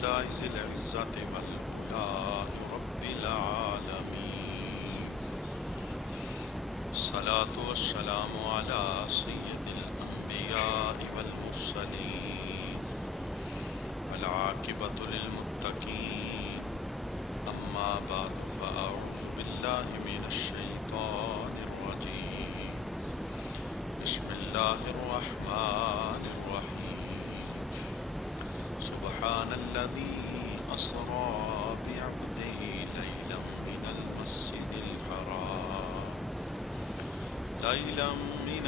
لله ذي العزة والآلاء رب العالمين. الصلاة والسلام على سيد الأنبياء والمرسلين والعاقبة للمتقين. أما بعد فأعوذ بالله من الشيطان الرجيم. بسم الله الرحمن الرحيم. سبحان الذي أسرى بعبده ليلا من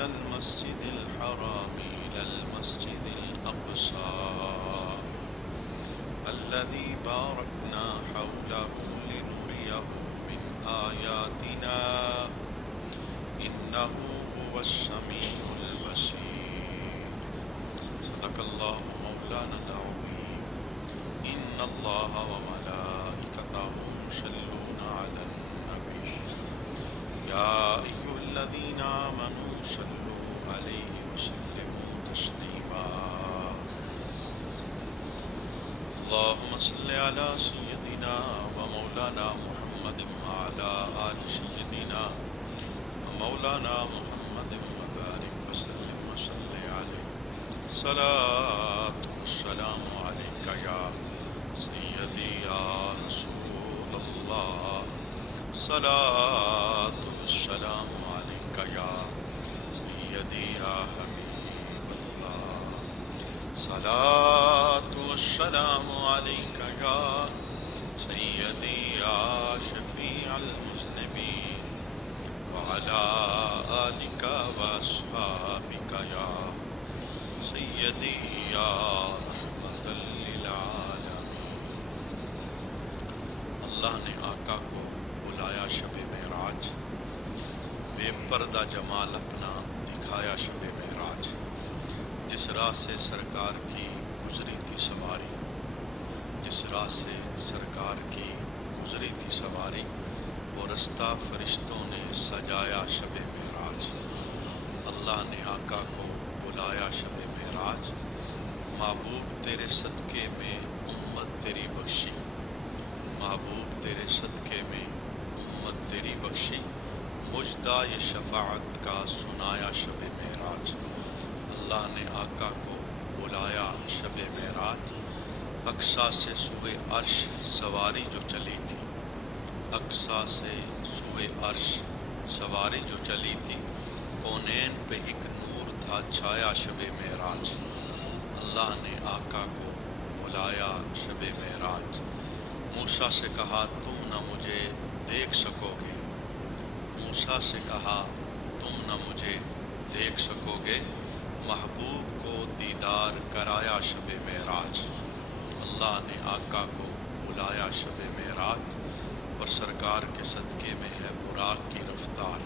المسجد الحرام إلى المسجد الأقصى الذي باركنا حوله لنريه من آياتنا إنه هو السميع البصير. صدق الله مولانا العظيم. إن الله وملائكته يصلون على النبي يا أيها الذين آمنوا صلوا عليه وسلموا تسليما. اللهم صل على سيدنا ومولانا محمد وعلى آل سيدنا ومولانا محمد وبارك وسلم وصل عليه. صلاة والسلام عليك يا سيدي يا رسول الله. صلاة والسلام عليك يا سيدي يا حبيب الله. صلاة والسلام عليك يا سيدي يا شفيع المذنبين وعلى آلك وأصحابك يا سیدی یا رحمت للعالمین. اللہ نے آقا کو بلایا شب معراج، بے پردہ جمال اپنا دکھایا شب معراج. جس راہ سے سرکار کی گزری تھی سواری، جس راہ سے سرکار کی گزری تھی سواری، وہ رستہ فرشتوں نے سجایا شب معراج. اللہ نے آقا کو بلایا شب معراج. محبوب تیرے صدقے میں امت تیری بخشی، محبوب تیرے صدقے میں امت تیری بخشی. مجدہ یہ شفاعت کا سنایا شب معراج. اللہ نے آقا کو بلایا شب معراج. اقصیٰ سے سوئے عرش سواری جو چلی تھی، اقصیٰ سے سوئے عرش سواری جو چلی تھی، کونین پہ ایک تھا چھایا شب معراج. اللہ نے آقا کو بلایا شب معراج. موسیٰ سے کہا تم نہ مجھے دیکھ سکو گے، موسیٰ سے کہا تم نہ مجھے دیکھ سکو گے. محبوب کو دیدار کرایا شب معراج. اللہ نے آقا کو بلایا شب معراج. اور سرکار کے صدقے میں ہے براق کی رفتار،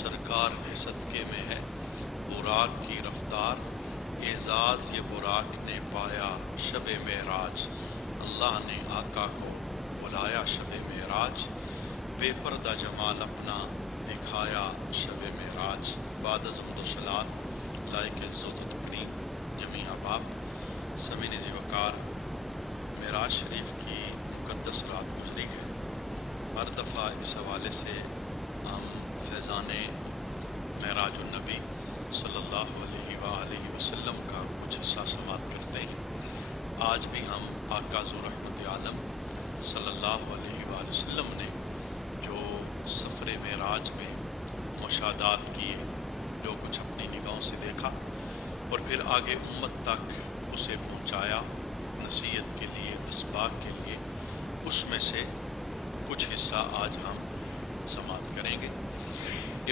سرکار کے صدقے میں ہے براق کی رفتار. اعزاز یہ براق نے پایا شب معراج. اللہ نے آقا کو بلایا شب معراج. بے پردہ جمال اپنا دکھایا شب معراج. بعد از حمد و صلات لائق عزت و تکریم جمیع احباب، سمین ذی وقار، معراج شریف کی مقدس رات گزری ہے. ہر دفعہ اس حوالے سے ہم فیضان معراج النبی صلی اللہ علیہ وآلہ وسلم کا کچھ حصہ سماعت کرتے ہیں. آج بھی ہم آقا ذو رحمت عالم صلی اللہ علیہ وآلہ وسلم نے جو سفر معراج میں مشاہدات کیے، جو کچھ اپنی نگاہوں سے دیکھا اور پھر آگے امت تک اسے پہنچایا نصیحت کے لیے، اسباق کے لیے، اس میں سے کچھ حصہ آج ہم سماعت کریں گے.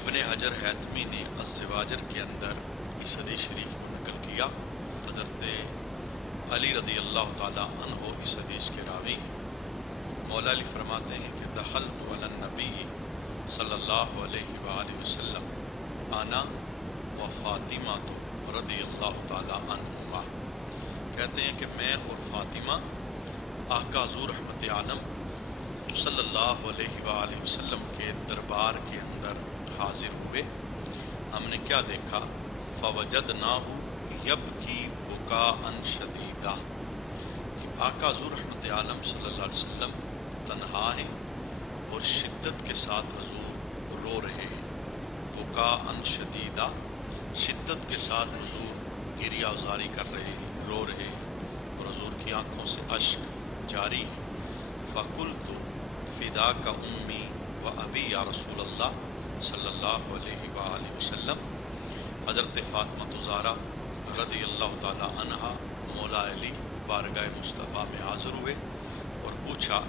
ابن حجر حیتمی نے الزواجر کے اندر اس حدیث شریف کو نقل کیا. حضرت علی رضی اللہ تعالی عنہ اس حدیث کے راوی ہیں. مولا علی فرماتے ہیں کہ دخلت علی النبی صلی اللہ علیہ وآلہ وسلم انا و فاطمہ رضی اللہ تعالی عنہما. کہتے ہیں کہ میں اور فاطمہ آقا ذو رحمت عالم صلی اللہ علیہ وآلہ وسلم کے دربار کے اندر حاضر ہوئے. ہم نے کیا دیکھا؟ فوجدناہ یبکی بکاء شدیدہ، کہ آقا حضور رحمت عالم صلی اللہ علیہ وسلم تنہا ہیں اور شدت کے ساتھ حضور رو رہے ہیں، بکا ان شدیدہ، شدت کے ساتھ حضور گریہ ازاری کر رہے ہیں، رو رہے ہیں، اور حضور کی آنکھوں سے اشک جاری ہے۔ فقلت فداک امی و ابی یا رسول اللہ صلی اللہ علیہ وآلہ وسلم۔ حضرت فاطمہ زہرا رضی اللہ تعالی عنہا مولا علی بارگاہ مصطفیٰ میں حاضر ہوئے اور پوچھا،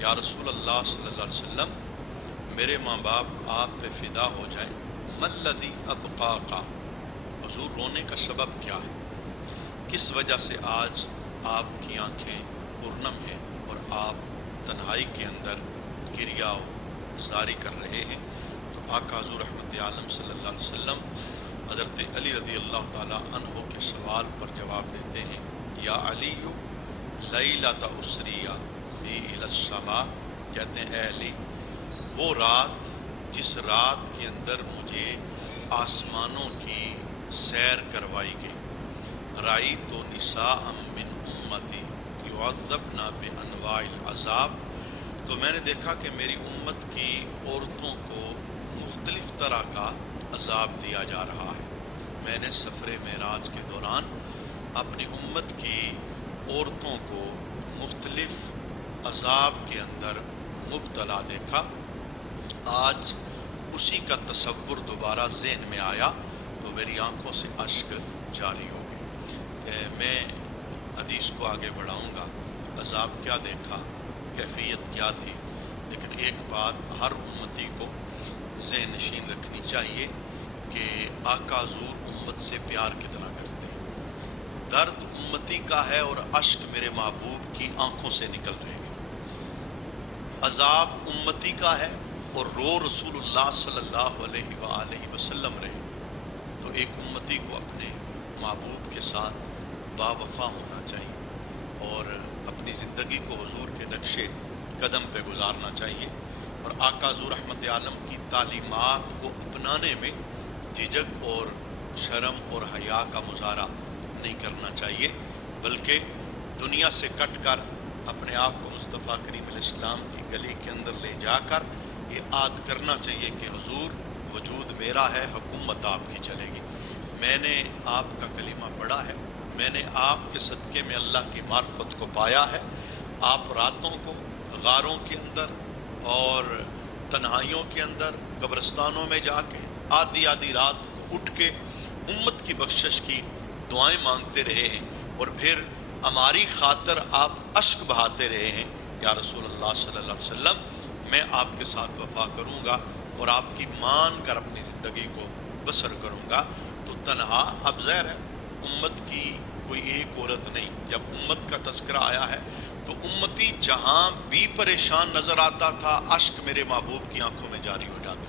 یا رسول اللہ صلی اللہ علیہ وسلم، میرے ماں باپ آپ پہ فدا ہو جائیں، ما الذی ابقاک، حضور رونے کا سبب کیا ہے، کس وجہ سے آج آپ کی آنکھیں پرنم ہیں اور آپ تنہائی کے اندر گریہ زاری کر رہے ہیں؟ تو آقا حضور رحمت عالم صلی اللہ علیہ وسلم حضرت علی رضی اللہ تعالیٰ عنہ کے سوال پر جواب دیتے ہیں، یا علی لیلۃ اسریہ بی الی السماء، کہتے ہیں اے علی، وہ رات جس رات کے اندر مجھے آسمانوں کی سیر کروائی گئی، رأیت نساء من امتی یعذبن بانواع العذاب، تو میں نے دیکھا کہ میری امت کی عورتوں کو مختلف طرح کا عذاب دیا جا رہا ہے۔ میں نے سفر معراج کے دوران اپنی امت کی عورتوں کو مختلف عذاب کے اندر مبتلا دیکھا۔ آج اسی کا تصور دوبارہ ذہن میں آیا تو میری آنکھوں سے اشک جاری ہو گئے۔ میں حدیث کو آگے بڑھاؤں گا، عذاب کیا دیکھا، کیفیت کیا تھی، لیکن ایک بات ہر امتی کو ذہن نشین رکھنی چاہیے کہ آقا حضور امت سے پیار کتنا کرتے ہیں۔ درد امتی کا ہے اور اشک میرے محبوب کی آنکھوں سے نکل رہے ہیں۔ عذاب امتی کا ہے اور رو رسول اللہ صلی اللہ علیہ وآلہ وسلم رہے۔ تو ایک امتی کو اپنے محبوب کے ساتھ با وفا ہونا چاہیے اور اپنی زندگی کو حضور کے نقشے قدم پہ گزارنا چاہیے، اور آقا حضور رحمت عالم کی تعلیمات کو اپنانے میں جھجک اور شرم اور حیا کا مظاہرہ نہیں کرنا چاہیے، بلکہ دنیا سے کٹ کر اپنے آپ کو مصطفیٰ کریم علیہ السلام کی گلی کے اندر لے جا کر یہ عاد کرنا چاہیے کہ حضور وجود میرا ہے، حکومت آپ کی چلے گی۔ میں نے آپ کا کلمہ پڑھا ہے، میں نے آپ کے صدقے میں اللہ کی معرفت کو پایا ہے۔ آپ راتوں کو غاروں کے اندر اور تنہائیوں کے اندر قبرستانوں میں جا کے آدھی آدھی رات کو اٹھ کے امت کی بخشش کی دعائیں مانگتے رہے ہیں، اور پھر ہماری خاطر آپ اشک بہاتے رہے ہیں، یا رسول اللہ صلی اللہ علیہ وسلم میں آپ کے ساتھ وفا کروں گا اور آپ کی مان کر اپنی زندگی کو بسر کروں گا۔ تو تنہا اب ظاہر ہے امت کی کوئی ایک عورت نہیں، جب امت کا تذکرہ آیا ہے تو امتی جہاں بھی پریشان نظر آتا تھا اشک میرے محبوب کی آنکھوں میں جاری ہو جاتے۔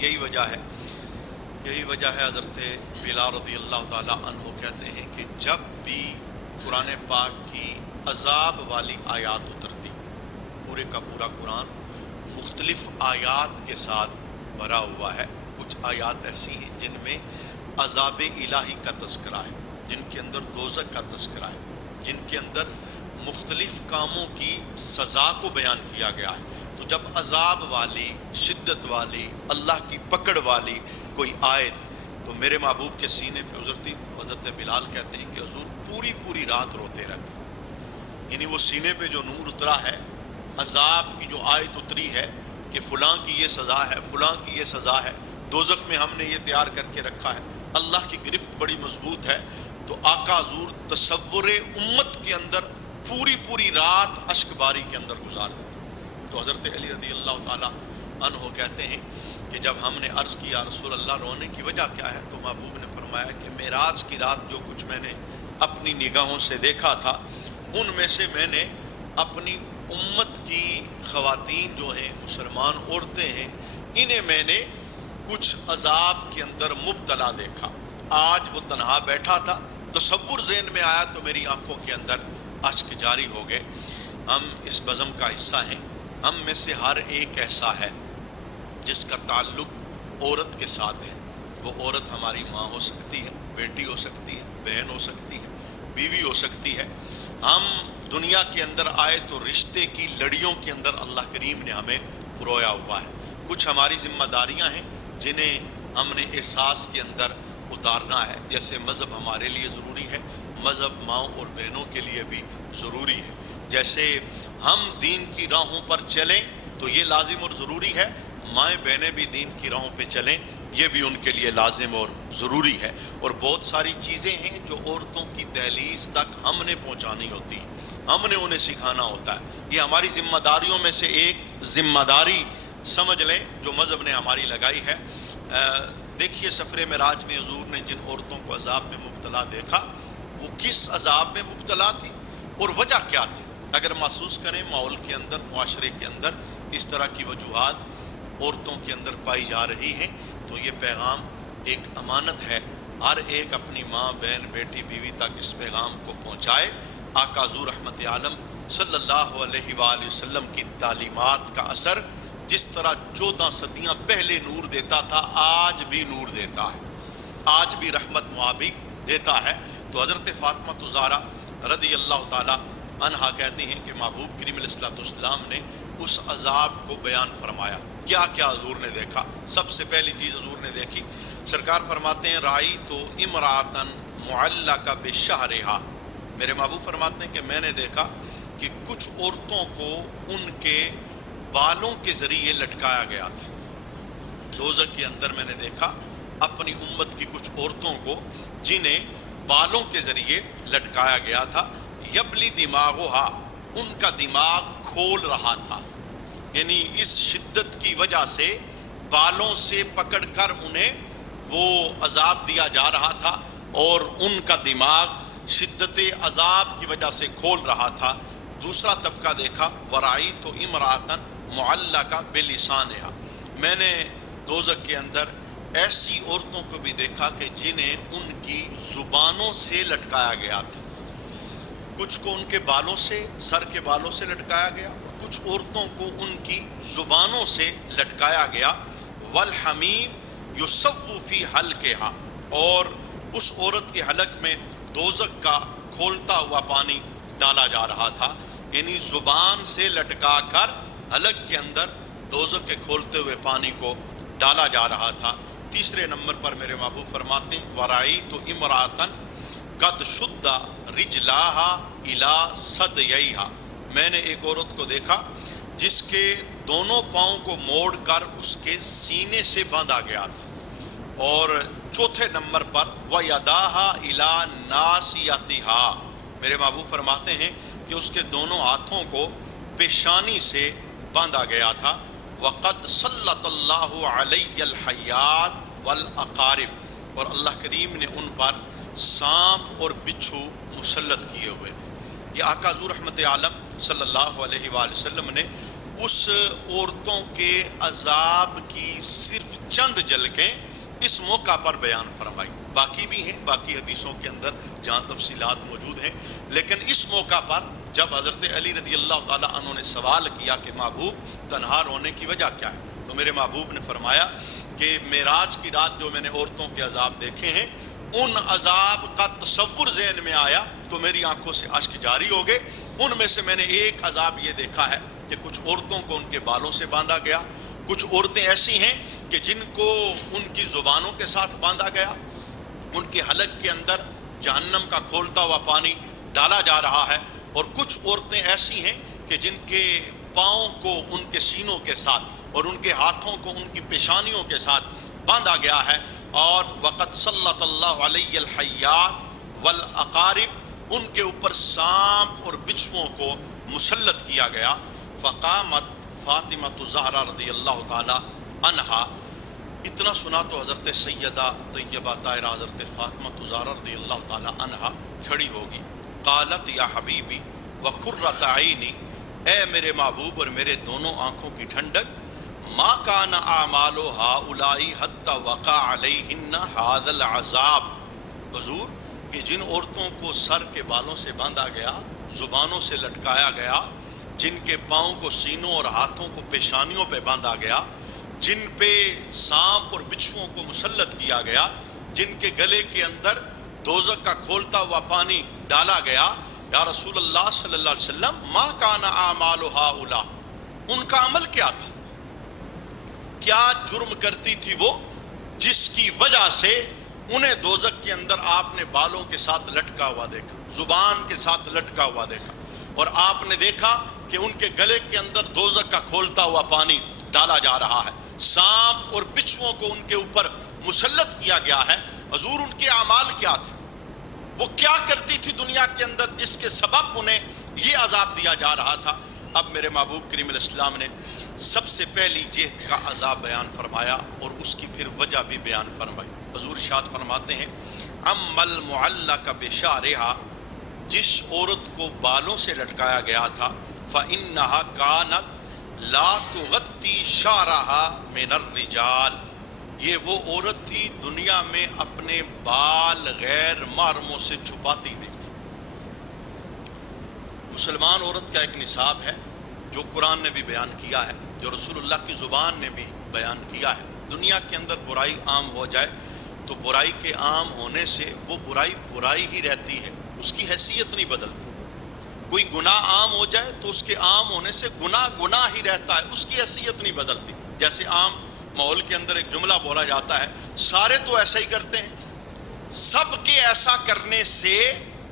یہی وجہ ہے حضرت بلال رضی اللہ تعالی عنہ کہتے ہیں کہ جب بھی قرآن پاک کی عذاب والی آیات اترتی، پورے کا پورا قرآن مختلف آیات کے ساتھ بھرا ہوا ہے، کچھ آیات ایسی ہیں جن میں عذاب الہی کا تذکرہ ہے، جن کے اندر دوزخ کا تذکرہ ہے، جن کے اندر مختلف کاموں کی سزا کو بیان کیا گیا ہے۔ تو جب عذاب والی، شدت والی، اللہ کی پکڑ والی کوئی آیت تو میرے محبوب کے سینے پہ گزرتی، حضرت بلال کہتے ہیں کہ حضور پوری رات روتے رہتے، یعنی وہ سینے پہ جو نور اترا ہے، عذاب کی جو آیت اتری ہے کہ فلاں کی یہ سزا ہے، فلاں کی یہ سزا ہے، دوزخ میں ہم نے یہ تیار کر کے رکھا ہے، اللہ کی گرفت بڑی مضبوط ہے، تو آقا حضور تصور امت کے اندر پوری رات اشک باری کے اندر گزار دیتے۔ تو حضرت علی رضی اللہ تعالیٰ عنہ کہتے ہیں کہ جب ہم نے عرض کیا رسول اللہ رونے کی وجہ کیا ہے، تو محبوب نے فرمایا کہ معراج کی رات جو کچھ میں نے اپنی نگاہوں سے دیکھا تھا، ان میں سے میں نے اپنی امت کی خواتین جو ہیں، مسلمان عورتیں ہیں، انہیں میں نے کچھ عذاب کے اندر مبتلا دیکھا۔ آج وہ تنہا بیٹھا تھا، تصور ذہن میں آیا تو میری آنکھوں کے اندر اشک جاری ہو گئے۔ ہم اس بزم کا حصہ ہیں، ہم میں سے ہر ایک ایسا ہے جس کا تعلق عورت کے ساتھ ہے۔ وہ عورت ہماری ماں ہو سکتی ہے، بیٹی ہو سکتی ہے، بہن ہو سکتی ہے، بیوی ہو سکتی ہے۔ ہم دنیا کے اندر آئے تو رشتے کی لڑیوں کے اندر اللہ کریم نے ہمیں پرویا ہوا ہے۔ کچھ ہماری ذمہ داریاں ہیں جنہیں ہم نے احساس کے اندر اتارنا ہے، جیسے مذہب ہمارے لیے ضروری ہے، مذہب ماؤں اور بہنوں کے لیے بھی ضروری ہے۔ جیسے ہم دین کی راہوں پر چلیں تو یہ لازم اور ضروری ہے، مائیں بہنیں بھی دین کی راہوں پہ چلیں، یہ بھی ان کے لیے لازم اور ضروری ہے۔ اور بہت ساری چیزیں ہیں جو عورتوں کی دہلیز تک ہم نے پہنچانی ہوتی ہیں، ہم نے انہیں سکھانا ہوتا ہے۔ یہ ہماری ذمہ داریوں میں سے ایک ذمہ داری سمجھ لیں جو مذہب نے ہماری لگائی ہے۔ دیکھیے سفر معراج میں حضور نے جن عورتوں کو عذاب میں مبتلا دیکھا وہ کس عذاب میں مبتلا تھی اور وجہ کیا تھی۔ اگر محسوس کریں ماحول کے اندر، معاشرے کے اندر اس طرح کی وجوہات عورتوں کے اندر پائی جا رہی ہیں تو یہ پیغام ایک امانت ہے، ہر ایک اپنی ماں، بہن، بیٹی، بیوی تک اس پیغام کو پہنچائے۔ آقا حضور رحمت عالم صلی اللہ علیہ وآلہ وسلم کی تعلیمات کا اثر جس طرح 14 صدیاں پہلے نور دیتا تھا آج بھی نور دیتا ہے، آج بھی رحمت معابی دیتا ہے۔ تو حضرت فاطمہ زہرا رضی اللہ تعالی عنہا کہتی ہیں کہ محبوب کریم علیہ السلام نے اس عذاب کو بیان فرمایا۔ کیا کیا حضور نے دیکھا؟ سب سے پہلی چیز حضور نے دیکھی، سرکار فرماتے ہیں رائی تو امراتن معلقہ بشہرہا، میرے محبوب فرماتے ہیں کہ میں نے دیکھا کہ کچھ عورتوں کو ان کے بالوں کے ذریعے لٹکایا گیا تھا۔ دوزخ کے اندر میں نے دیکھا اپنی امت کی کچھ عورتوں کو جنہیں بالوں کے ذریعے لٹکایا گیا تھا۔ یبلی دماغہا، ان کا دماغ کھول رہا تھا، یعنی اس شدت کی وجہ سے بالوں سے پکڑ کر انہیں وہ عذاب دیا جا رہا تھا اور ان کا دماغ شدت عذاب کی وجہ سے کھول رہا تھا۔ دوسرا طبقہ دیکھا ورائی تو امراتن معلقہ بلسانہا، میں نے دوزخ کے اندر ایسی عورتوں کو بھی دیکھا کہ جنہیں ان کی زبانوں سے لٹکایا گیا تھا، کچھ کو ان کے بالوں سے، سر کے بالوں سے لٹکایا گیا، کچھ عورتوں کو ان کی زبانوں سے لٹکایا گیا۔ والحمیم یصب فی حلقہا، اور اس عورت کے حلق میں دوزخ کا کھولتا ہوا پانی ڈالا جا رہا تھا، یعنی زبان سے لٹکا کر حلق کے اندر دوزخ کے کھولتے ہوئے پانی کو ڈالا جا رہا تھا۔ تیسرے نمبر پر میرے محبوب فرماتے ہیں ورائی تو امراتن قد شد رجلاہا الی صدیہا، میں نے ایک عورت کو دیکھا جس کے دونوں پاؤں کو موڑ کر اس کے سینے سے باندھا گیا تھا۔ اور چوتھے نمبر پر ویداہا الی ناسیتہا، میرے محبوب فرماتے ہیں کہ اس کے دونوں ہاتھوں کو پیشانی سے باندھا گیا تھا۔ وقد سلط اللہ علی الحیات والعقارب، اور اللہ کریم نے ان پر سانپ اور بچھو مسلط کیے ہوئے تھے۔ یہ آقا حضور رحمت عالم صلی اللہ علیہ وآلہ وسلم نے اس عورتوں کے عذاب کی صرف چند جھلکیں اس موقع پر بیان فرمائی، باقی بھی ہیں، باقی حدیثوں کے اندر جہاں تفصیلات موجود ہیں، لیکن اس موقع پر جب حضرت علی رضی اللہ تعالیٰ عنہ نے سوال کیا کہ محبوب تنہا رونے کی وجہ کیا ہے، تو میرے محبوب نے فرمایا کہ معراج کی رات جو میں نے عورتوں کے عذاب دیکھے ہیں ان عذاب کا تصور ذہن میں آیا تو میری آنکھوں سے اشک جاری ہو گئے۔ ان میں سے میں نے ایک عذاب یہ دیکھا ہے کہ کچھ عورتوں کو ان کے بالوں سے باندھا گیا، کچھ عورتیں ایسی ہیں کہ جن کو ان کی زبانوں کے ساتھ باندھا گیا، ان کے حلق کے اندر جہنم کا کھولتا ہوا پانی ڈالا جا رہا ہے، اور کچھ عورتیں ایسی ہیں کہ جن کے پاؤں کو ان کے سینوں کے ساتھ اور ان کے ہاتھوں کو ان کی پیشانیوں کے ساتھ باندھا گیا ہے۔ اور وقت سلط اللہ علیہ الحیات والعقارب، ان کے اوپر سانپ اور بچھوؤں کو مسلط کیا گیا۔ فقامت فاطمہ زہرا رضی اللہ تعالی عنہا، اتنا سنا تو حضرت سیدہ طیبہ طاہرہ حضرت فاطمہ زہرا رضی اللہ تعالی عنہا کھڑی ہوگی۔ قالت یا حبیبی وقرۃ عینی، اے میرے محبوب اور میرے دونوں آنکھوں کی ٹھنڈک، ما کان اعمال ہؤلاء حتی وقع علیہن ھذا العذاب، حضور کہ جن عورتوں کو سر کے بالوں سے باندھا گیا، زبانوں سے لٹکایا گیا، جن کے پاؤں کو سینوں اور ہاتھوں کو پیشانیوں پہ باندھا گیا، جن پہ سانپ اور بچھوؤں کو مسلط کیا گیا، جن کے گلے کے اندر دوزخ کا کھولتا ہوا پانی ڈالا گیا، یا رسول اللہ صلی اللہ علیہ وسلم ما کان اعمال ہؤلاء، ان کا عمل کیا تھا، کیا جرم کرتی تھی وہ جس کی وجہ سے انہیں دوزخ کے اندر آپ نے بالوں کے ساتھ لٹکا ہوا دیکھا، زبان کے ساتھ لٹکا ہوا دیکھا، اور آپ نے دیکھا کہ ان کے گلے کے اندر دوزخ کا کھولتا ہوا پانی ڈالا جا رہا ہے، سانپ اور بچھوؤں کو ان کے اوپر مسلط کیا گیا ہے۔ حضور ان کے اعمال کیا تھے، وہ کیا کرتی تھی دنیا کے اندر جس کے سبب انہیں یہ عذاب دیا جا رہا تھا؟ اب میرے محبوب کریم علیہ السلام نے سب سے پہلی جہد کا عذاب بیان فرمایا اور اس کی پھر وجہ بھی بیان فرمائی۔ حضور ارشاد فرماتے ہیں اما المعلق بشعرها، جس عورت کو بالوں سے لٹکایا گیا تھا، فإنها كانت لا تغطي شعرها من الرجال، یہ وہ عورت تھی دنیا میں اپنے بال غیر محرموں سے چھپاتی نہیں تھی۔ مسلمان عورت کا ایک نصاب ہے جو قرآن نے بھی بیان کیا ہے، جو رسول اللہ کی زبان نے بھی بیان کیا ہے۔ دنیا کے اندر برائی عام ہو جائے تو برائی کے عام ہونے سے وہ برائی برائی ہی رہتی ہے، اس کی حیثیت نہیں بدلتی۔ کوئی گناہ عام ہو جائے تو اس کے عام ہونے سے گناہ گناہ ہی رہتا ہے، اس کی حیثیت نہیں بدلتی۔ جیسے عام ماحول کے اندر ایک جملہ بولا جاتا ہے، سارے تو ایسا ہی کرتے ہیں، سب کے ایسا کرنے سے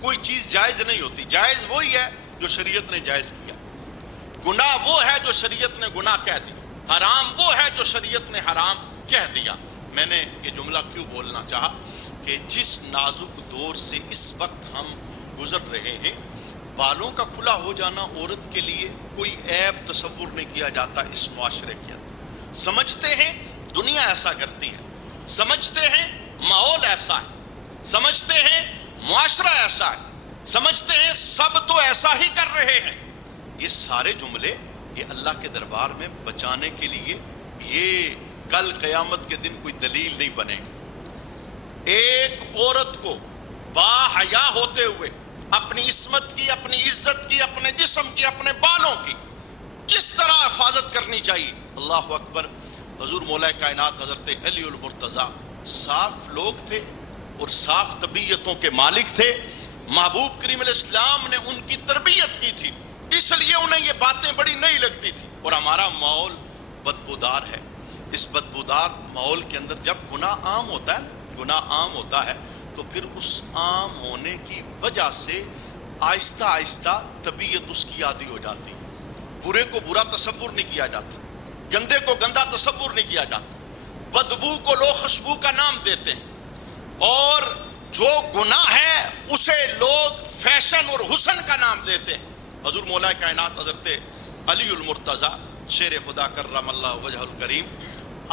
کوئی چیز جائز نہیں ہوتی، جائز وہی ہے جو شریعت نے جائز کیا، گناہ وہ ہے جو شریعت نے گناہ کہہ دیا، حرام وہ ہے جو شریعت نے حرام کہہ دیا۔ میں نے یہ جملہ کیوں بولنا چاہا کہ جس نازک دور سے اس وقت ہم گزر رہے ہیں، بالوں کا کھلا ہو جانا عورت کے لیے کوئی عیب تصور نہیں کیا جاتا اس معاشرے کے اندر۔ سمجھتے ہیں دنیا ایسا کرتی ہے، سمجھتے ہیں ماحول ایسا ہے، سمجھتے ہیں معاشرہ ایسا ہے، سمجھتے ہیں سب تو ایسا ہی کر رہے ہیں۔ یہ سارے جملے یہ اللہ کے دربار میں بچانے کے لیے، یہ کل قیامت کے دن کوئی دلیل نہیں بنے گی۔ ایک عورت کو با حیا ہوتے ہوئے اپنی عصمت کی، اپنی عزت کی، اپنے جسم کی، اپنے بالوں کی کس طرح حفاظت کرنی چاہیے۔ اللہ اکبر۔ حضور مولا کائنات حضرت علی المرتضیٰ صاف لوگ تھے اور صاف طبیعتوں کے مالک تھے، محبوب کریم علیہ السلام نے ان کی تربیت کی تھی، اس لیے انہیں یہ باتیں بڑی نہیں لگتی تھی۔ اور ہمارا ماحول بدبودار ہے، اس بدبودار ماحول کے اندر جب گناہ عام ہوتا ہے، گناہ عام ہوتا ہے تو پھر اس عام ہونے کی وجہ سے آہستہ آہستہ طبیعت اس کی عادی ہو جاتی ہے، برے کو برا تصور نہیں کیا جاتا، گندے کو گندا تصور نہیں کیا جاتا، بدبو کو لوگ خوشبو کا نام دیتے ہیں، اور جو گناہ ہے اسے لوگ فیشن اور حسن کا نام دیتے ہیں۔ حضور مولا کائنات حضرت علی المرتضیٰ شیر خدا کرم اللہ وجہ الکریم،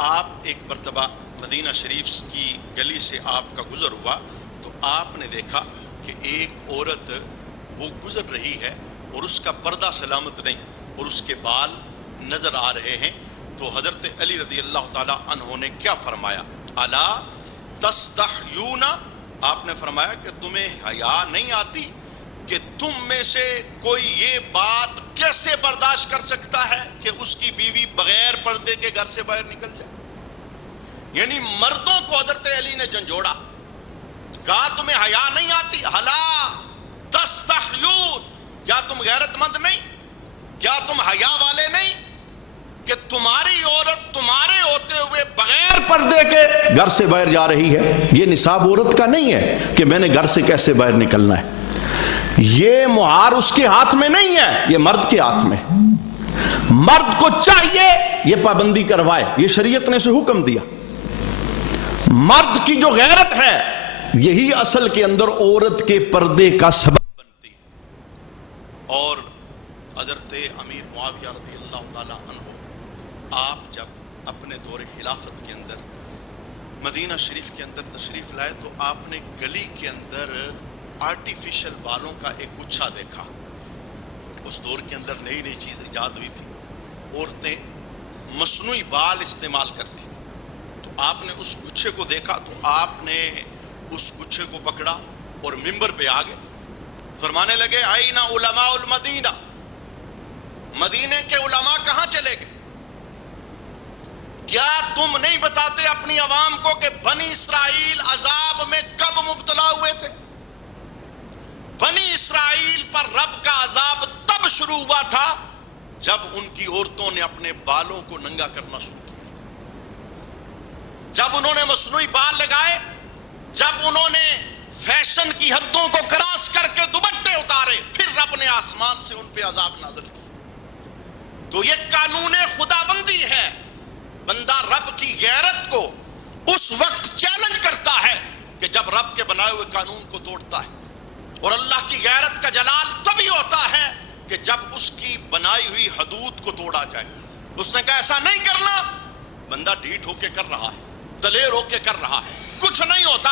آپ ایک مرتبہ مدینہ شریف کی گلی سے آپ کا گزر ہوا تو آپ نے دیکھا کہ ایک عورت وہ گزر رہی ہے اور اس کا پردہ سلامت نہیں اور اس کے بال نظر آ رہے ہیں، تو حضرت علی رضی اللہ تعالی عنہ نے کیا فرمایا؟ الا تستحیون، آپ نے فرمایا کہ تمہیں حیا نہیں آتی کہ تم میں سے کوئی یہ بات کیسے برداشت کر سکتا ہے کہ اس کی بیوی بغیر پردے کے گھر سے باہر نکل جائے؟ یعنی مردوں کو حضرت علی نے جھنجھوڑا، کہا تمہیں حیا نہیں آتی، حلا تستحیون، کیا تم غیرت مند نہیں، کیا تم حیا والے نہیں کہ تمہاری عورت تمہارے ہوتے ہوئے بغیر پردے کے گھر سے باہر جا رہی ہے؟ یہ نصاب عورت کا نہیں ہے کہ میں نے گھر سے کیسے باہر نکلنا ہے، یہ مہار اس کے ہاتھ میں نہیں ہے، یہ مرد کے ہاتھ میں۔ مرد کو چاہیے یہ پابندی کروائے، یہ شریعت نے اسے حکم دیا۔ مرد کی جو غیرت ہے یہی اصل کے اندر عورت کے پردے کا سبب بنتی ہے۔ اور حضرت امیر معاویہ رضی اللہ تعالی عنہ، آپ جب اپنے دور خلافت کے اندر مدینہ شریف کے اندر تشریف لائے تو آپ نے گلی کے اندر آرٹیفیشل بالوں کا ایک گچھا دیکھا۔ اس دور کے اندر نئی نئی چیز ایجاد ہوئی تھی، عورتیں مصنوعی بال استعمال کرتی، تو آپ نے اس گچھے کو دیکھا تو آپ نے اس گچھے کو پکڑا اور منبر پہ آ گئے، فرمانے لگے آئین علماء المدینہ، مدینے کے علماء کہاں چلے گئے؟ کیا تم نہیں بتاتے اپنی عوام کو کہ بنی اسرائیل عذاب میں کب مبتلا ہوئے تھے؟ بنی اسرائیل پر رب کا عذاب تب شروع ہوا تھا جب ان کی عورتوں نے اپنے بالوں کو ننگا کرنا شروع کیا، جب انہوں نے مصنوعی بال لگائے، جب انہوں نے فیشن کی حدوں کو کراس کر کے دوپٹے اتارے، پھر رب نے آسمان سے ان پہ عذاب نازل کیا۔ تو یہ قانون خداوندی ہے۔ بندہ رب کی غیرت کو اس وقت چیلنج کرتا ہے کہ جب رب کے بنائے ہوئے قانون کو توڑتا ہے، اور اللہ کی غیرت کا جلال تبھی ہوتا ہے کہ جب اس کی بنائی ہوئی حدود کو توڑا جائے۔ اس نے کہا ایسا نہیں کرنا، بندہ ڈھیٹ ہو کے کر رہا ہے، دلیر ہو کے کر رہا ہے، کچھ نہیں ہوتا،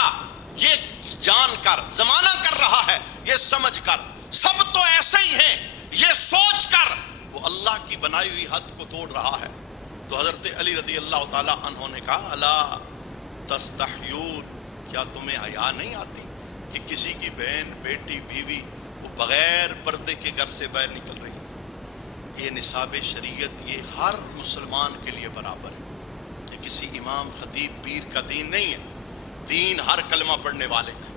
یہ جان کر، زمانہ کر رہا ہے، یہ سمجھ کر، سب تو ایسے ہی ہیں، یہ سوچ کر وہ اللہ کی بنائی ہوئی حد کو توڑ رہا ہے۔ تو حضرت علی رضی اللہ تعالی عنہ نے کہا الا تستحیون، کیا تمہیں حیا نہیں آتی کہ کسی کی بہن، بیٹی، بیوی وہ بغیر پردے کے گھر سے باہر نکل رہی ہے؟ یہ نصاب شریعت یہ ہر مسلمان کے لیے برابر ہے، یہ کسی امام، خطیب، پیر کا دین نہیں ہے، دین ہر کلمہ پڑھنے والے کا،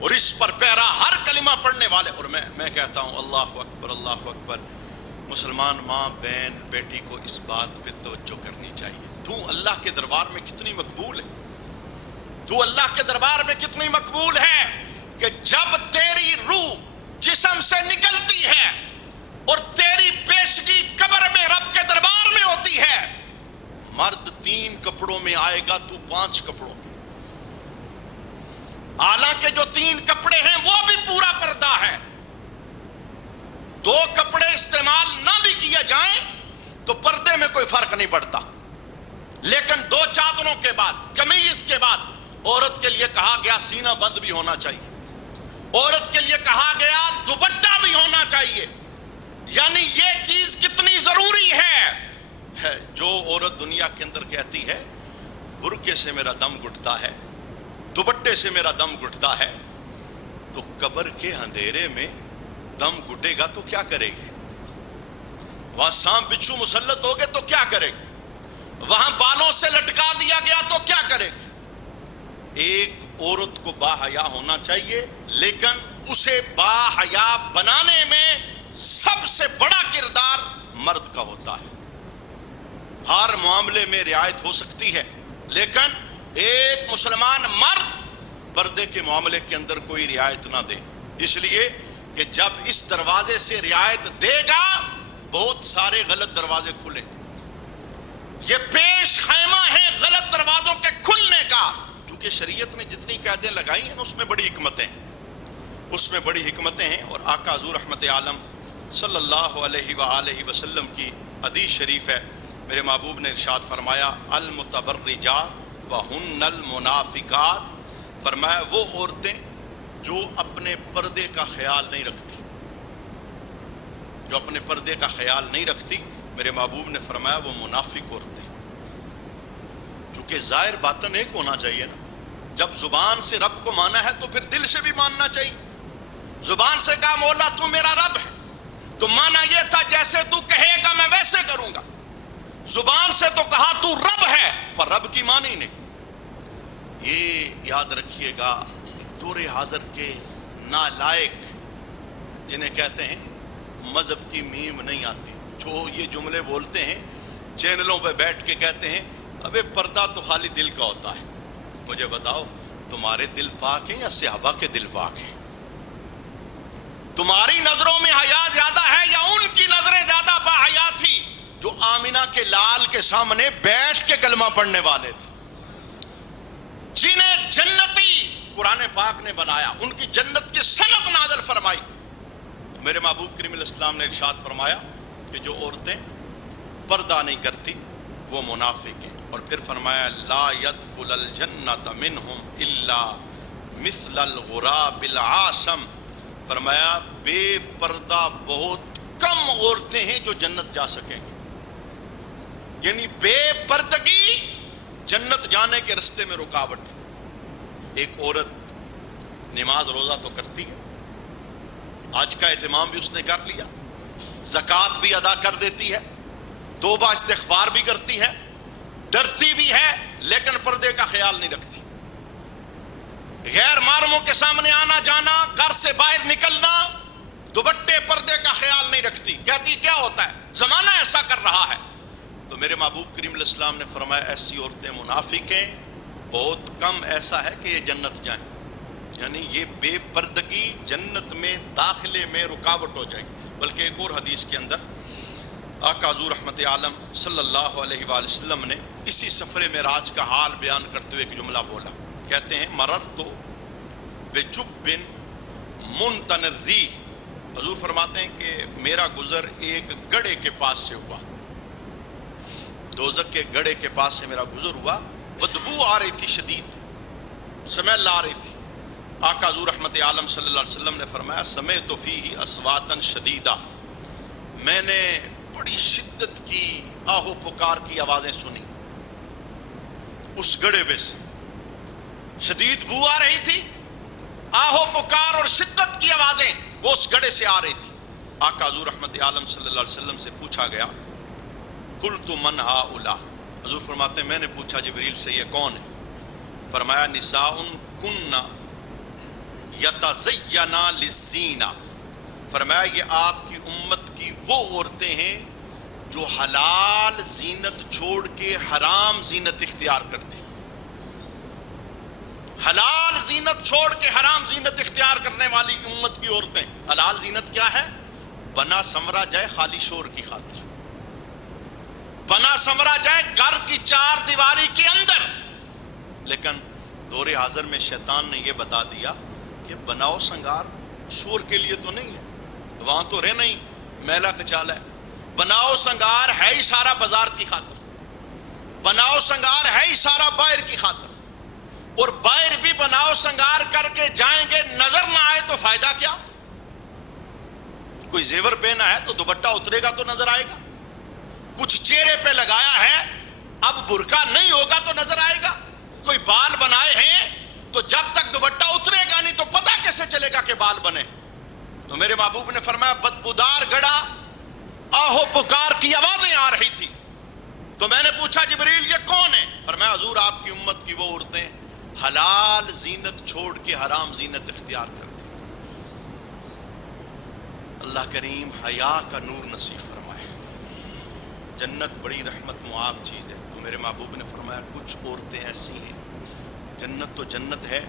اور اس پر پیرا ہر کلمہ پڑھنے والے۔ اور میں کہتا ہوں اللہ اکبر، اللہ اکبر، مسلمان ماں، بہن، بیٹی کو اس بات پہ توجہ کرنی چاہیے۔ تو اللہ کے دربار میں کتنی مقبول ہے، تو اللہ کے دربار میں کتنی مقبول ہے کہ جب تیری روح جسم سے نکلتی ہے اور تیری پیشگی قبر میں رب کے دربار میں ہوتی ہے، مرد 3 کپڑوں میں آئے گا، تو 5 کپڑوں میں، حالانکہ جو 3 کپڑے ہیں وہ بھی پورا پردہ ہے۔ 2 کپڑے استعمال نہ بھی کیے جائیں تو پردے میں کوئی فرق نہیں پڑتا، لیکن 2 چادروں کے بعد، قمیض کے بعد عورت کے لیے کہا گیا سینہ بند بھی ہونا چاہیے، عورت کے لیے کہا گیا دوپٹہ بھی ہونا چاہیے۔ یعنی یہ چیز کتنی ضروری ہے۔ جو عورت دنیا کے اندر کہتی ہے برقعے سے میرا دم گھٹتا ہے، دوپٹے سے میرا دم گھٹتا ہے، تو قبر کے اندھیرے میں دم گھٹے گا تو کیا کرے گی؟ وہاں سانپ بچھو مسلط ہو گئے تو کیا کرے گی؟ وہاں بالوں سے لٹکا دیا گیا تو کیا کرے گی؟ ایک عورت کو باحیا ہونا چاہیے، لیکن اسے باحیا بنانے میں سب سے بڑا کردار مرد کا ہوتا ہے۔ ہر معاملے میں رعایت ہو سکتی ہے، لیکن ایک مسلمان مرد پردے کے معاملے کے اندر کوئی رعایت نہ دے، اس لیے کہ جب اس دروازے سے رعایت دے گا بہت سارے غلط دروازے کھلے۔ یہ پیش خیمہ ہے غلط دروازوں کے کھلنے کا، کیونکہ شریعت نے جتنی قیدیں لگائی ہیں اس میں بڑی حکمتیں ہیں، اور آقا حضور رحمت عالم صلی اللہ علیہ وآلہ وسلم کی حدیث شریف ہے، میرے محبوب نے ارشاد فرمایا المتبرجات وہن المنافقات، فرمایا وہ عورتیں جو اپنے پردے کا خیال نہیں رکھتی، جو اپنے پردے کا خیال نہیں رکھتی، میرے محبوب نے فرمایا وہ منافق عورتیں۔ چونکہ ظاہر باطن ایک ہونا چاہیے نا، جب زبان سے رب کو مانا ہے تو پھر دل سے بھی ماننا چاہیے۔ زبان سے کہا مولا تو میرا رب ہے، تو مانا یہ تھا جیسے تو کہے گا میں ویسے کروں گا۔ زبان سے تو کہا تو رب ہے، پر رب کی مانی نہیں۔ یہ یاد رکھیے گا، دور حاضر کے نالائق جنہیں کہتے ہیں مذہب کی میم نہیں آتی، جو یہ جملے بولتے ہیں چینلوں پہ بیٹھ کے کہتے ہیں ابے پردہ تو خالی دل کا ہوتا ہے۔ مجھے بتاؤ تمہارے دل پاک ہیں یا صحابہ کے دل پاک ہیں؟ تمہاری نظروں میں حیا زیادہ ہے یا ان کی نظریں زیادہ باحیا تھی جو آمینہ کے لال کے سامنے بیٹھ کے کلمہ پڑھنے والے تھے، جنہیں جنتی قرآن پاک نے بنایا، ان کی جنت کی سند نازل فرمائی۔ میرے محبوب کریم علیہ السلام نے ارشاد فرمایا کہ جو عورتیں پردہ نہیں کرتی وہ منافق ہیں، اور پھر فرمایا لا يدخل الجنۃ منہم الا مثل الغراب العاصم، فرمایا بے پردہ بہت کم عورتیں ہیں جو جنت جا سکیں گے۔ یعنی بے پردگی جنت جانے کے رستے میں رکاوٹ ہے۔ ایک عورت نماز روزہ تو کرتی ہے، آج کا اہتمام بھی اس نے کر لیا، زکوٰۃ بھی ادا کر دیتی ہے، توبہ استغفار بھی کرتی ہے، ڈرتی بھی ہے، لیکن پردے کا خیال نہیں رکھتی۔ غیر محرموں کے سامنے آنا جانا، گھر سے باہر نکلنا، دوپٹے پردے کا خیال نہیں رکھتی، کہتی کیا ہوتا ہے، زمانہ ایسا کر رہا ہے۔ تو میرے محبوب کریم علیہ السلام نے فرمایا ایسی عورتیں منافق ہیں، بہت کم ایسا ہے کہ یہ جنت جائیں، یعنی یہ بے پردگی جنت میں داخلے میں رکاوٹ ہو جائے گی۔ بلکہ ایک اور حدیث کے اندر آقا حضور رحمت عالم صلی اللہ علیہ وآلہ وسلم نے اسی سفر معراج کا حال بیان کرتے ہوئے ایک جملہ بولا، کہتے ہیں مررت بجب منتن الریح، حضور فرماتے ہیں کہ میرا گزر ایک گڑھے کے پاس سے ہوا، دوزخ کے گڑھے کے پاس سے میرا گزر ہوا، بدبو آ رہی تھی، شدید سمیل آ رہی تھی۔ آقا حضور رحمت عالم صلی اللہ علیہ وسلم نے فرمایا سمیعت فیہ اصواتا شدیدہ، میں نے بڑی شدت کی آہو پکار کی آوازیں سنی اس گڑھے میں سے، شدید بو آ رہی تھی، آہو پکار اور شدت کی آوازیں وہ اس گڑھے سے آ رہی تھی۔ آقا حضور رحمت عالم صلی اللہ علیہ وسلم سے پوچھا گیا قلت من ہؤلاء، حضور فرماتے ہیں میں نے پوچھا جبریل سے یہ کون ہے؟ فرمایا نساء کن یتزینا للزینہ، فرمایا یہ آپ کی امت کی وہ عورتیں ہیں جو حلال زینت چھوڑ کے حرام زینت اختیار کرتی، حلال زینت چھوڑ کے حرام زینت اختیار کرنے والی امت کی عورتیں۔ حلال زینت کیا ہے؟ بنا سمرا جائے خالی شور کی خاطر، بنا سمرا جائے گھر کی چار دیواری کے اندر، لیکن دور حاضر میں شیطان نے یہ بتا دیا کہ بناؤ سنگار شور کے لیے تو نہیں ہے، وہاں تو رہنا ہی میلا کچالا ہے، بناؤ سنگار ہے ہی سارا بازار کی خاطر، بناؤ سنگار ہے ہی سارا باہر کی خاطر، اور باہر بھی بناؤ سنگار کر کے جائیں گے نظر نہ آئے تو فائدہ کیا؟ کوئی زیور پہنا ہے تو دوپٹہ اترے گا تو نظر آئے گا، کچھ چہرے پہ لگایا ہے اب برقع نہیں ہوگا تو نظر آئے گا، کوئی بال بنائے ہیں تو جب تک دوپٹہ اترے گا نہیں تو پتہ کیسے چلے گا کہ بال بنے؟ تو میرے محبوب نے فرمایا بدبودار گڑھا، آہو پکار کی آوازیں آ رہی تھی، تو میں نے پوچھا جبریل یہ کون ہے؟ فرمایا حضور آپ کی امت کی وہ عورتیں حلال زینت چھوڑ کے حرام زینت اختیار کرتی۔ اللہ کریم حیا کا نور نصیب فرمائے۔ جنت بڑی رحمت معاب چیز ہے۔ تو میرے محبوب نے فرمایا کچھ عورتیں ایسی ہیں، جنت تو جنت ہے،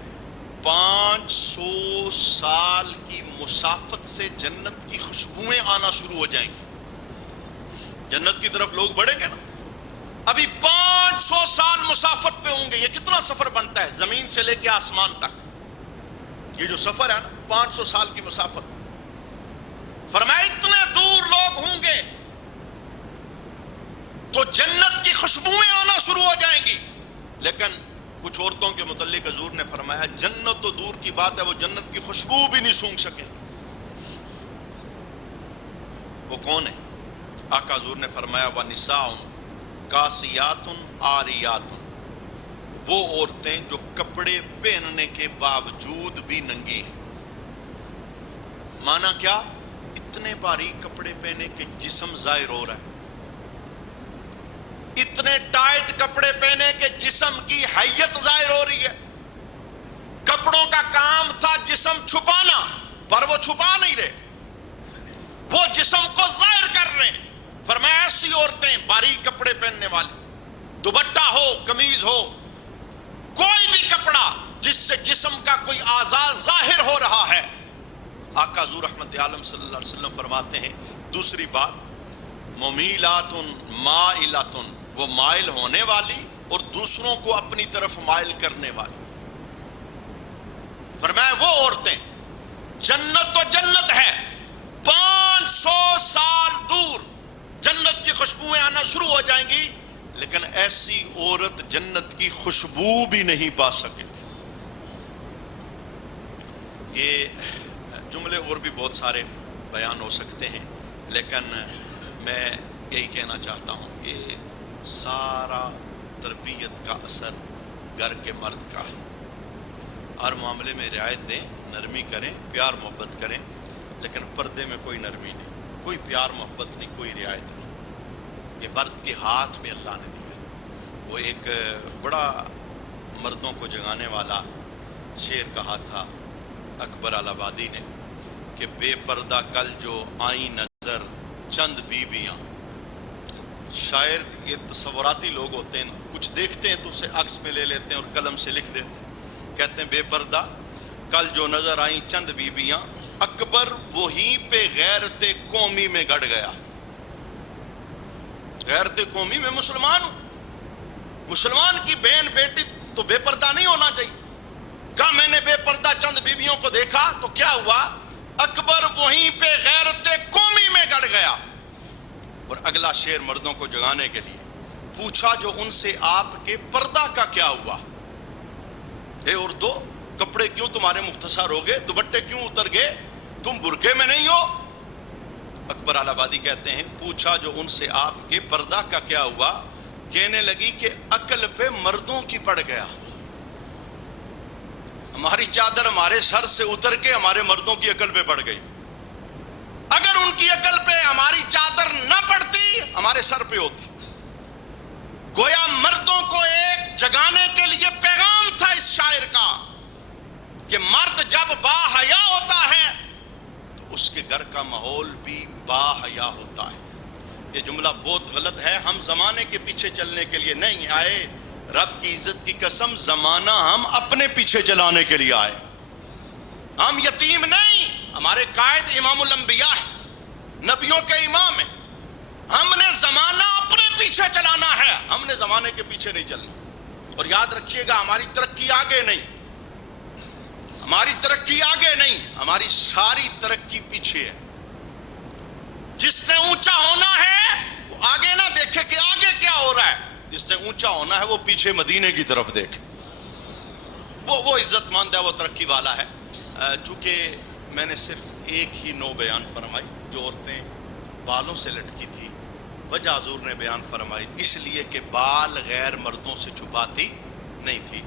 500 سال کی مسافت سے جنت کی خوشبوئیں آنا شروع ہو جائیں گی۔ جنت کی طرف لوگ بڑھیں گے نا، ابھی 500 سال مسافت پہ ہوں گے۔ یہ کتنا سفر بنتا ہے زمین سے لے کے آسمان تک، یہ جو سفر ہے نا 500 سال کی مسافت، فرمایا اتنے دور لوگ ہوں گے تو جنت کی خوشبوئیں آنا شروع ہو جائیں گی۔ لیکن کچھ عورتوں کے متعلق حضور نے فرمایا جنت تو دور کی بات ہے، وہ جنت کی خوشبو بھی نہیں سونگھ سکے۔ وہ کون ہے؟ آقا حضور نے فرمایا وَنِسَاءٌ کاسیات عاریات، وہ عورتیں جو کپڑے پہننے کے باوجود بھی ننگی ہیں۔ مانا کیا؟ اتنے باریک کپڑے پہنے کہ جسم ظاہر ہو رہا ہے، اتنے ٹائٹ کپڑے پہنے کہ جسم کی حیت ظاہر ہو رہی ہے۔ کپڑوں کا کام تھا جسم چھپانا، پر وہ چھپا نہیں رہے، وہ جسم کو ظاہر کر رہے ہیں۔ فرمایا ایسی عورتیں باریک کپڑے پہننے والی، دوپٹہ ہو قمیض ہو کوئی بھی کپڑا جس سے جسم کا کوئی اعضاء ظاہر ہو رہا ہے۔ آقا حضور رحمت عالم صلی اللہ علیہ وسلم فرماتے ہیں دوسری بات ممیلات مائلات، وہ مائل ہونے والی اور دوسروں کو اپنی طرف مائل کرنے والی۔ فرمایا وہ عورتیں، جنت تو جنت ہے، 500 سال دور جنت کی خوشبوئیں آنا شروع ہو جائیں گی، لیکن ایسی عورت جنت کی خوشبو بھی نہیں پا سکے گی۔ یہ جملے اور بھی بہت سارے بیان ہو سکتے ہیں، لیکن میں یہی کہنا چاہتا ہوں کہ سارا تربیت کا اثر گھر کے مرد کا ہے۔ ہر معاملے میں رعایت دیں، نرمی کریں، پیار محبت کریں، لیکن پردے میں کوئی نرمی نہیں، کوئی پیار محبت نہیں، کوئی رعایت نہیں۔ یہ مرد کے ہاتھ میں اللہ نے دیا۔ وہ ایک بڑا مردوں کو جگانے والا شعر کہا تھا اکبر آل آبادی نے کہ بے پردہ کل جو آئی نظر چند بیویاں. شاعر یہ تصوراتی لوگ ہوتے ہیں، کچھ دیکھتے ہیں تو اسے عکس میں لے لیتے ہیں اور قلم سے لکھ دیتے ہیں. کہتے ہیں بے پردہ کل جو نظر آئیں چند بیویاں، اکبر وہیں پہ غیرت قومی میں گڑ گیا. غیرت قومی میں مسلمان ہوں، مسلمان کی بہن بیٹی تو بے پردہ نہیں ہونا چاہیے. کہا میں نے بے پردہ چند بیویوں کو دیکھا تو کیا ہوا؟ اکبر وہیں پہ غیرت قومی میں گڑ گیا. اور اگلا شعر مردوں کو جگانے کے لیے، پوچھا جو ان سے آپ کے پردہ کا کیا ہوا. اے عورتوں، کپڑے کیوں تمہارے مختصر ہو گئے، دوپٹے کیوں اتر گئے، تم برقعے میں نہیں ہو؟ اکبر الہ آبادی کہتے ہیں پوچھا جو ان سے آپ کے پردہ کا کیا ہوا، کہنے لگی کہ عقل پہ مردوں کی پڑ گیا. ہماری چادر ہمارے سر سے اتر کے ہمارے مردوں کی عقل پہ پڑ گئی. اگر ان کی عقل پہ ہماری چادر نہ پڑتی ہمارے سر پہ ہوتی. گویا مردوں کو ایک جگانے کے لیے پیغام تھا اس شاعر کا کہ مرد جب با حیا ہوتا ہے تو اس کے گھر کا ماحول بھی با حیا ہوتا ہے. یہ جملہ بہت غلط ہے. ہم زمانے کے پیچھے چلنے کے لیے نہیں آئے، رب کی عزت کی قسم، زمانہ ہم اپنے پیچھے چلانے کے لیے آئے. ہم یتیم نہیں، ہمارے قائد امام الانبیاء ہیں، نبیوں کے امام ہیں. ہم نے زمانہ اپنے پیچھے چلانا ہے، ہم نے زمانے کے پیچھے نہیں چلنا. اور یاد رکھیے گا ہماری ترقی آگے نہیں، ہماری ترقی آگے نہیں، ہماری ساری ترقی پیچھے ہے. جس نے اونچا ہونا ہے وہ آگے نہ دیکھے کہ آگے کیا ہو رہا ہے، جس نے اونچا ہونا ہے وہ پیچھے مدینے کی طرف دیکھے. وہ عزت مند ہے، وہ ترقی والا ہے. چونکہ میں نے صرف ایک ہی نو بیان فرمائی، جو عورتیں بالوں سے لٹکی تھی، وجہ حضور نے بیان فرمائی اس لیے کہ بال غیر مردوں سے چھپاتی نہیں تھی.